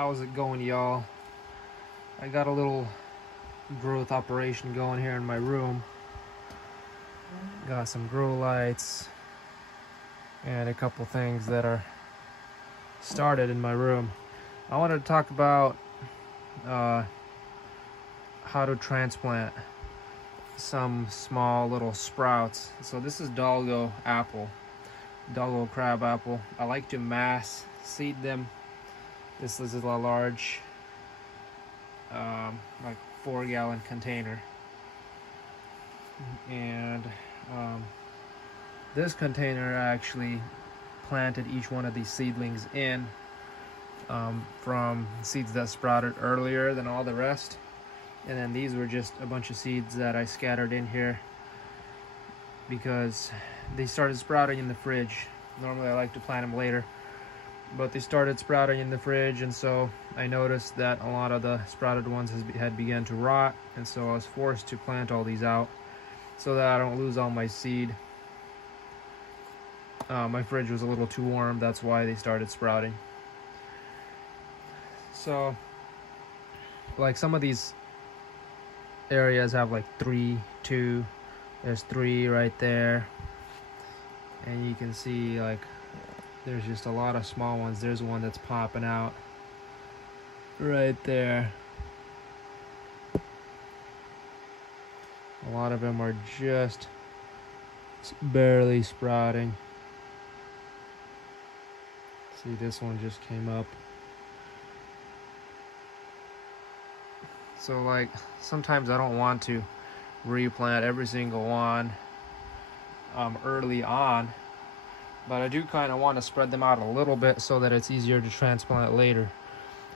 How's it going, y'all? I got a little growth operation going here in my room. Got some grow lights and a couple things that are started in my room. I wanted to talk about how to transplant some small little sprouts. So this is Dolgo Crabapple. I like to mass seed them. This is a large, like 4-gallon container, and this container actually planted each one of these seedlings in from seeds that sprouted earlier than all the rest, and then these were just a bunch of seeds that I scattered in here because they started sprouting in the fridge. Normally I like to plant them later, but they started sprouting in the fridge, and so I noticed that a lot of the sprouted ones had begun to rot, and so I was forced to plant all these out so that I don't lose all my seed. My fridge was a little too warm, that's why they started sprouting. So like some of these areas have like 3, 2, there's 3 right there, and you can see like there's just a lot of small ones. There's one that's popping out right there. A lot of them are just barely sprouting. See, this one just came up. So like sometimes I don't want to replant every single one early on, but I do kind of want to spread them out a little bit so that it's easier to transplant later.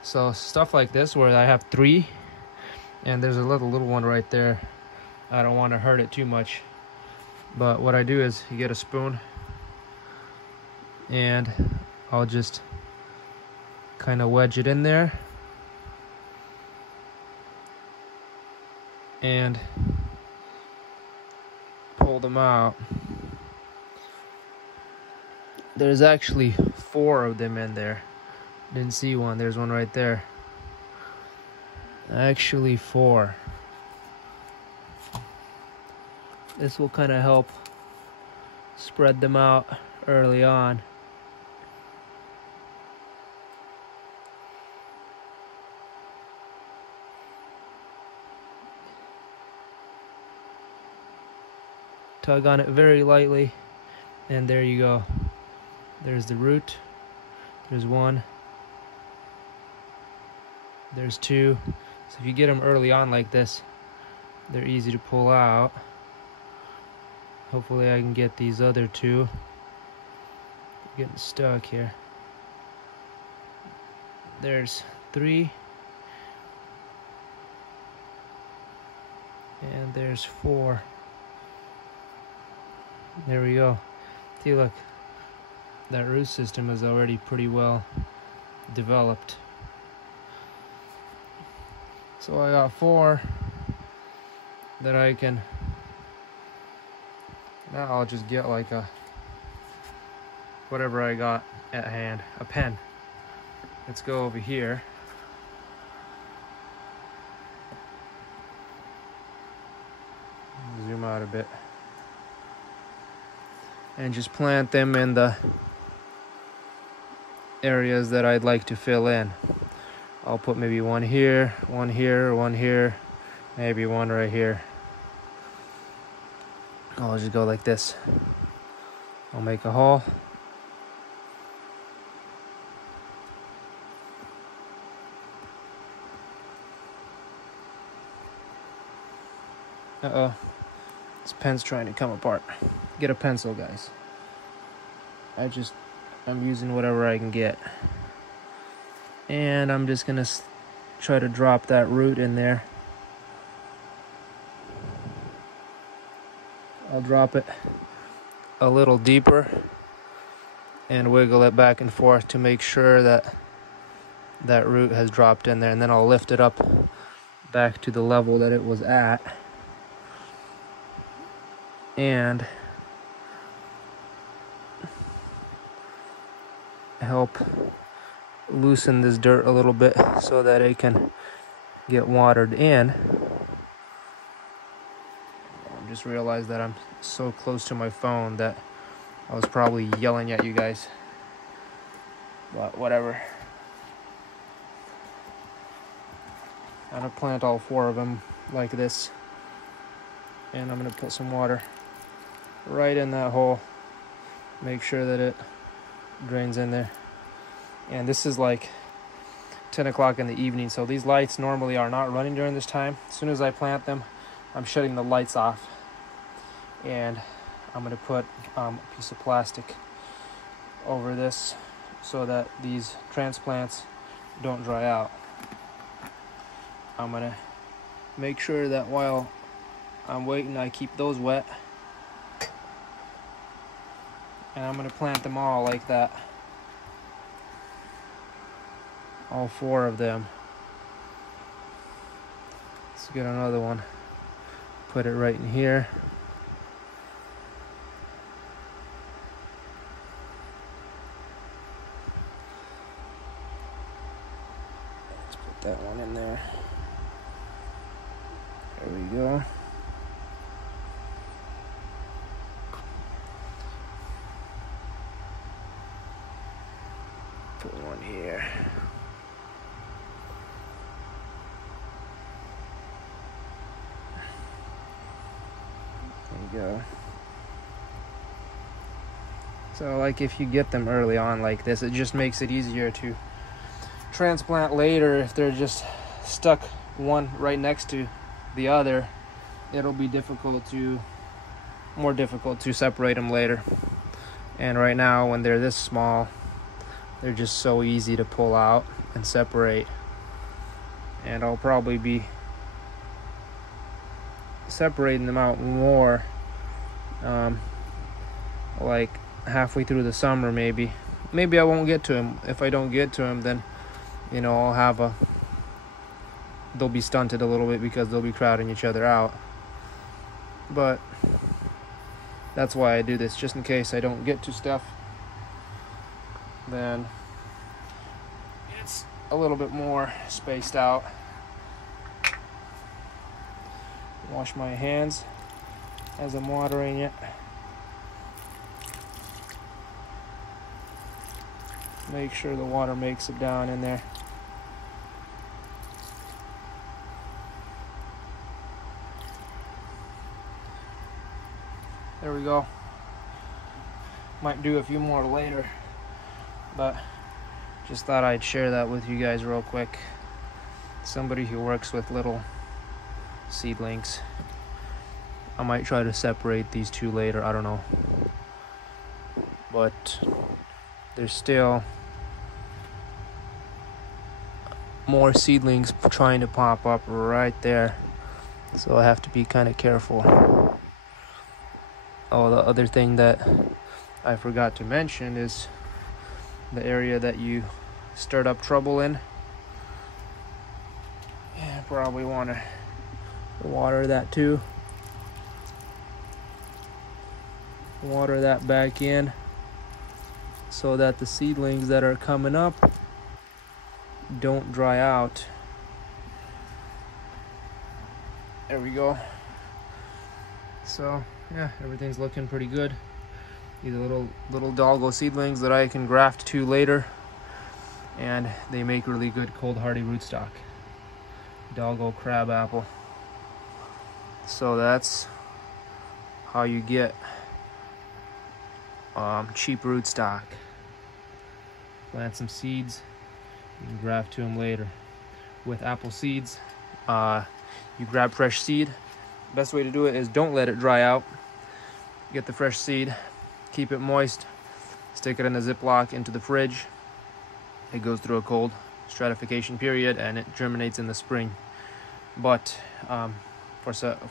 So stuff like this where I have 3 and there's a little one right there, I don't want to hurt it too much. But what I do is you get a spoon and I'll just kind of wedge it in there and pull them out. There's actually 4 of them in there. Didn't see one. There's one right there. Actually 4. This will kind of help spread them out early on. Tug on it very lightly, and there you go. There's the root. There's 1. There's 2. So if you get them early on like this, they're easy to pull out. Hopefully I can get these other 2. They're getting stuck here. There's 3. And there's 4. There we go. See, look, that root system is already pretty well developed. So I got 4 that I can, now I'll just get like a, whatever I got at hand, a pen. Let's go over here. Zoom out a bit. And just plant them in the areas that I'd like to fill in. I'll put maybe 1 here, 1 here, 1 here, maybe 1 right here. I'll just go like this. I'll make a hole. Uh-oh. This pen's trying to come apart. Get a pencil, guys. I'm using whatever I can get. And I'm just gonna try to drop that root in there. I'll drop it a little deeper and wiggle it back and forth to make sure that that root has dropped in there, and then I'll lift it up back to the level that it was at and help loosen this dirt a little bit so that it can get watered in. I just realized that I'm so close to my phone that I was probably yelling at you guys, but whatever. I'm gonna plant all 4 of them like this, and I'm gonna put some water right in that hole. Make sure that it drains in there. And this is like 10 o'clock in the evening, so these lights normally are not running during this time. As soon as I plant them, I'm shutting the lights off, and I'm gonna put a piece of plastic over this so that these transplants don't dry out. I'm gonna make sure that while I'm waiting, I keep those wet, and I'm gonna plant them all like that. All 4 of them. Let's get another one. Put it right in here. Let's put that one in there. There we go. Put one here. There you go. So like if you get them early on like this, it just makes it easier to transplant later. If they're just stuck one right next to the other, it'll be more difficult to separate them later. And right now, when they're this small, they're just so easy to pull out and separate. And I'll probably be separating them out more like halfway through the summer. Maybe I won't get to them. If I don't get to them, then I'll have they'll be stunted a little bit because they'll be crowding each other out. But that's why I do this, just in case I don't get to stuff. Then it's a little bit more spaced out. Wash my hands as I'm watering it. Make sure the water makes it down in there. There we go. Might do a few more later, but just thought I'd share that with you guys real quick. Somebody who works with little seedlings. I might try to separate these 2 later, I don't know. But there's still more seedlings trying to pop up right there, so I have to be kind of careful. Oh, the other thing that I forgot to mention is the area that you stirred up trouble in. Yeah, probably want to water that too. Water that back in so that the seedlings that are coming up don't dry out. There we go. So yeah, everything's looking pretty good. These are little Dolgo seedlings that I can graft to later, and they make really good cold hardy rootstock. Dolgo Crabapple. So that's how you get cheap rootstock. Plant some seeds, you can graft to them later. With apple seeds, you grab fresh seed. Best way to do it is don't let it dry out. Get the fresh seed, keep it moist, stick it in a Ziploc into the fridge. It goes through a cold stratification period and it germinates in the spring. But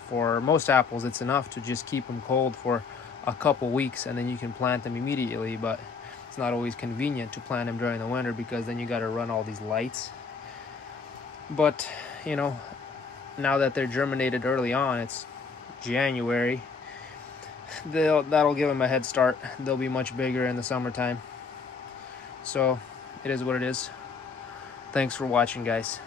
for most apples, it's enough to just keep them cold for a couple weeks, and then you can plant them immediately. But it's not always convenient to plant them during the winter because then you got to run all these lights. But now that they're germinated early on, it's January, that'll give them a head start. They'll be much bigger in the summertime. So it is what it is. Thanks for watching, guys.